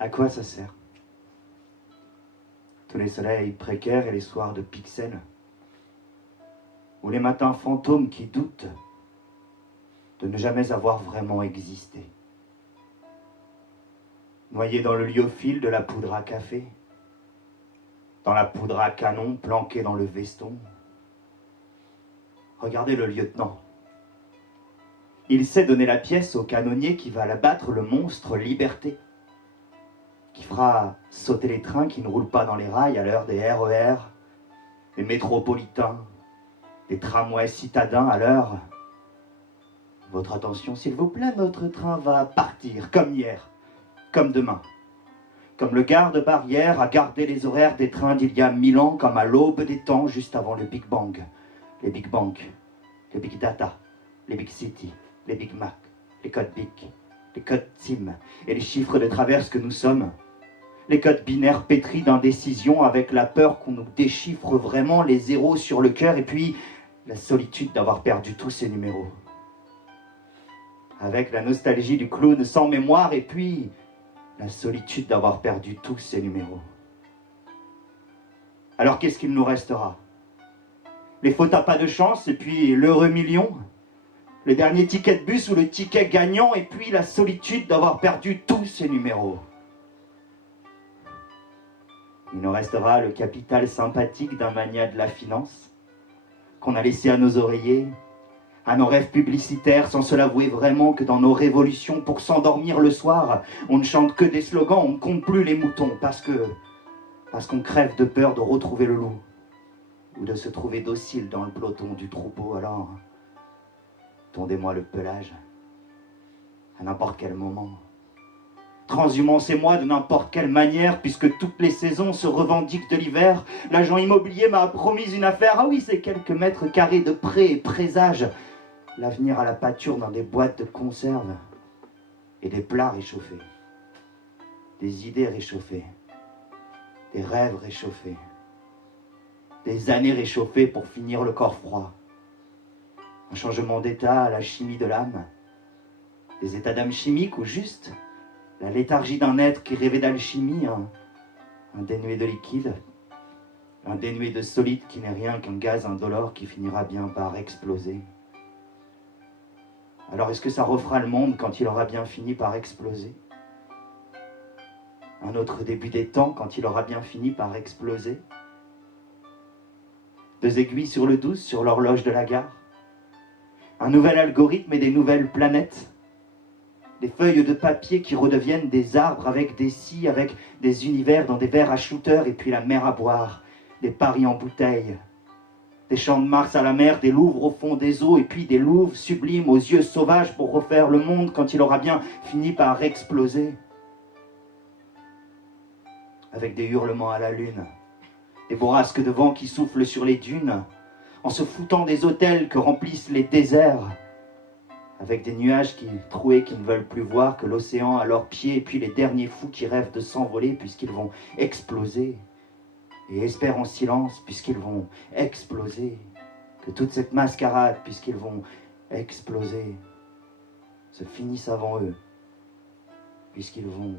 À quoi ça sert? Tous les soleils précaires et les soirs de pixels, ou les matins fantômes qui doutent de ne jamais avoir vraiment existé. Noyé dans le lyophile de la poudre à café, dans la poudre à canon planquée dans le veston. Regardez le lieutenant. Il sait donner la pièce au canonnier qui va l'abattre le monstre liberté, qui fera sauter les trains qui ne roulent pas dans les rails à l'heure des RER, des métropolitains, des tramways citadins à l'heure. Votre attention, s'il vous plaît, notre train va partir, comme hier, comme demain. Comme le garde-barrière a gardé les horaires des trains d'il y a 1000 ans, comme à l'aube des temps, juste avant le Big Bang. Les Big Banks, les Big Data, les Big City, les Big Mac, les codes BIC, les codes SIM et les chiffres de traverse que nous sommes. Les codes binaires pétris d'indécision avec la peur qu'on nous déchiffre vraiment les zéros sur le cœur et puis la solitude d'avoir perdu tous ces numéros. Avec la nostalgie du clown sans mémoire et puis la solitude d'avoir perdu tous ces numéros. Alors qu'est-ce qu'il nous restera? Les fautes à pas de chance et puis l'heureux million, le dernier ticket de bus ou le ticket gagnant et puis la solitude d'avoir perdu tous ces numéros. Il nous restera le capital sympathique d'un mania de la finance qu'on a laissé à nos oreillers, à nos rêves publicitaires, sans se l'avouer vraiment que dans nos révolutions, pour s'endormir le soir, on ne chante que des slogans, on ne compte plus les moutons, parce qu'on crève de peur de retrouver le loup, ou de se trouver docile dans le peloton du troupeau. Alors, tondez-moi le pelage, à n'importe quel moment. Transhumancez-moi de n'importe quelle manière, puisque toutes les saisons se revendiquent de l'hiver. L'agent immobilier m'a promis une affaire. Ah oui, c'est quelques mètres carrés de pré et présage. L'avenir à la pâture dans des boîtes de conserve et des plats réchauffés, des idées réchauffées, des rêves réchauffés, des années réchauffées pour finir le corps froid. Un changement d'état à la chimie de l'âme, des états d'âme chimiques ou juste la léthargie d'un être qui rêvait d'alchimie, un dénué de liquide, un dénué de solide qui n'est rien qu'un gaz indolore qui finira bien par exploser. Alors est-ce que ça refera le monde quand il aura bien fini par exploser? Un autre début des temps quand il aura bien fini par exploser? Deux aiguilles sur le 12 sur l'horloge de la gare? Un nouvel algorithme et des nouvelles planètes? Des feuilles de papier qui redeviennent des arbres avec des scies, avec des univers dans des verres à shooter et puis la mer à boire, des paris en bouteilles, des champs de Mars à la mer, des Louvres au fond des eaux et puis des Louvres sublimes aux yeux sauvages pour refaire le monde quand il aura bien fini par exploser. Avec des hurlements à la lune, des bourrasques de vent qui soufflent sur les dunes, en se foutant des hôtels que remplissent les déserts, avec des nuages troués qui ne veulent plus voir que l'océan à leurs pieds, et puis les derniers fous qui rêvent de s'envoler puisqu'ils vont exploser, et espèrent en silence puisqu'ils vont exploser, que toute cette mascarade puisqu'ils vont exploser se finisse avant eux puisqu'ils vont